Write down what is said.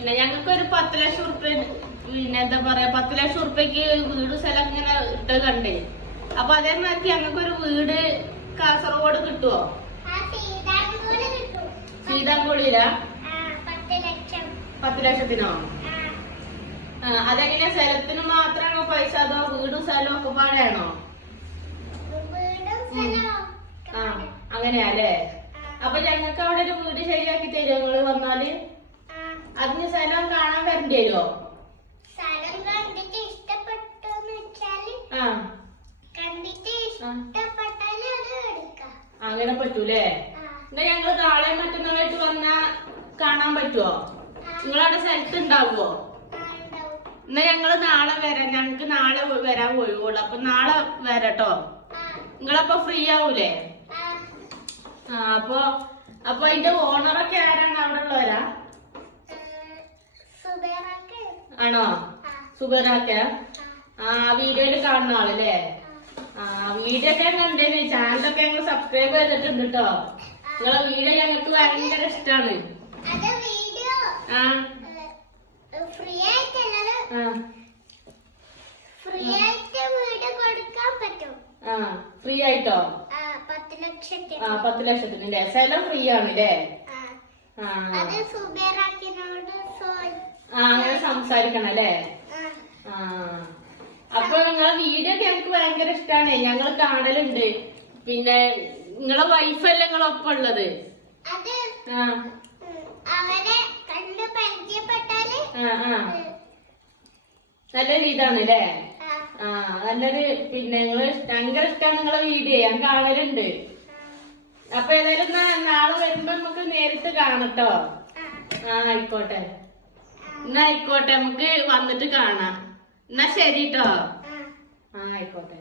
പിന്നെ ഞങ്ങൾക്ക് ഒരു 10 ലക്ഷം ഉറുപ്പ്യ പിന്നെ എന്താ പറയാ 10 ലക്ഷം ഉറുപ്പ്യക്ക് വീട് സ്ഥലം ഇങ്ങനെ ഇട്ട് കണ്ടേ. അപ്പൊ അതേമാതിരി ഞങ്ങൾക്ക് ഒരു വീട് കാസർഗോഡ് കിട്ടുവോ? സീതാങ്കോളിയിലാ? 10 ലക്ഷത്തിനോ? അതെങ്ങനെ സ്ഥലത്തിന് മാത്രമാണോ പൈസ അതോ വീടും സ്ഥലവും ഒക്കെ പാടെയാണോ? അങ്ങനെയല്ലേ? അപ്പൊ ഞങ്ങൾക്ക് അവിടെ ഒരു വീട് ശരിയാക്കി തരുമോ നിങ്ങള് വന്നാല്? അതിന് സ്ഥലം കാണാൻ വരേണ്ടി വരുമോ? അങ്ങനെ പറ്റൂലേ? എന്നാ ഞങ്ങള് നാളെ മറ്റന്നാളായിട്ട് വന്നാ കാണാൻ പറ്റുമോ? നിങ്ങളവിടെ സ്ഥലത്ത് ഉണ്ടാവുമോ? എന്നാ ഞങ്ങള് നാളെ വരാം. ഞങ്ങക്ക് നാളെ വരാൻ ഒഴിവുള്ളൂ. അപ്പൊ നാളെ വരാട്ടോ. നിങ്ങളപ്പോ ഫ്രീ ആവൂലേ? അപ്പൊ അതിന്റെ ഓണറൊക്കെ ആരാണ്? അവിടെ ഉള്ളവരാ? ആണോ? സുബേറാക്ക? വീഡിയോയില് കാണുന്ന ആളല്ലേ? വീഡിയോ ഒക്കെ കണ്ടേന്. ചാനലൊക്കെ ഞങ്ങൾ സബ്സ്ക്രൈബ് ചെയ്തിട്ടുണ്ട് കേട്ടോ. നിങ്ങളെ വീഡിയോ ഞങ്ങൾക്ക് ഭയങ്കര ഇഷ്ടാണ്. ഫ്രീ ആയിട്ടോ? 10 ലക്ഷത്തിന് സ്ഥലം ഫ്രീ ആണല്ലേ? അങ്ങനെ സംസാരിക്കണം അല്ലേ? അപ്പൊ നിങ്ങളെ വീഡിയോ ഒക്കെ ഞങ്ങൾക്ക് ഭയങ്കര ഇഷ്ടാണ്. ഞങ്ങൾ കാണലുണ്ട്. പിന്നെ നിങ്ങളെ വൈഫല്ലേ നിങ്ങളൊപ്പം ഉള്ളത്? നല്ലൊരു ഇതാണ് അല്ലേ? നല്ലൊരു പിന്നെ നിങ്ങള് ഭയങ്കര ഇഷ്ടമാണ് നിങ്ങളെ വീഡിയോ. ഞാൻ കാണലുണ്ട്. അപ്പൊ ഏതായാലും നാളെ വരുമ്പോ നമുക്ക് നേരിട്ട് കാണട്ടോ. ആയിക്കോട്ടെ. എന്നാ ആയിക്കോട്ടെ, നമുക്ക് വന്നിട്ട് കാണാം. എന്നാ ശരി ട്ടോ. ആയിക്കോട്ടെ.